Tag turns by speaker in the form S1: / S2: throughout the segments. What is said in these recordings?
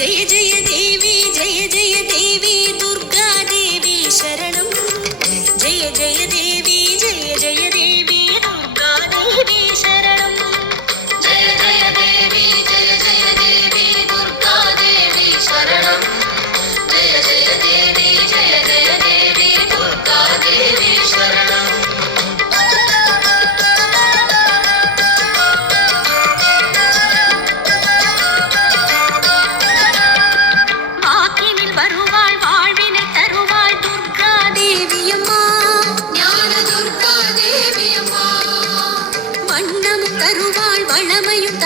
S1: జయ జయ దేవి జయ జయ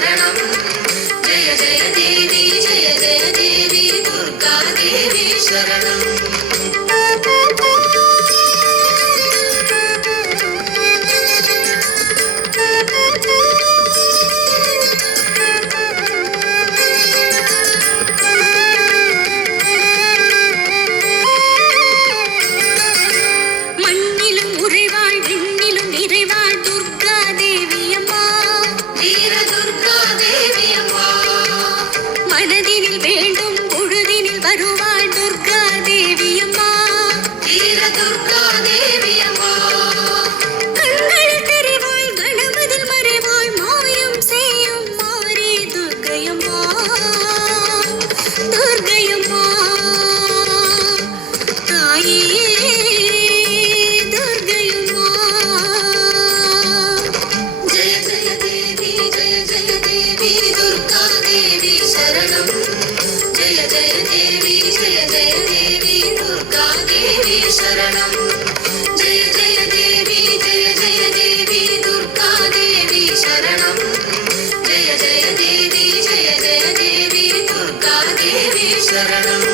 S2: Tarararum. Jaya Jaya ദേവി ദുർഗാ ദേവി ശരണം. ജയ ജയ ദേവി ജയ ജയ ദേവി ദുർഗാ ദേവി ശരണം. ജയ ജയ ദേവി ജയ ജയ ദേവി ദുർഗാ ദേവി ശരണം.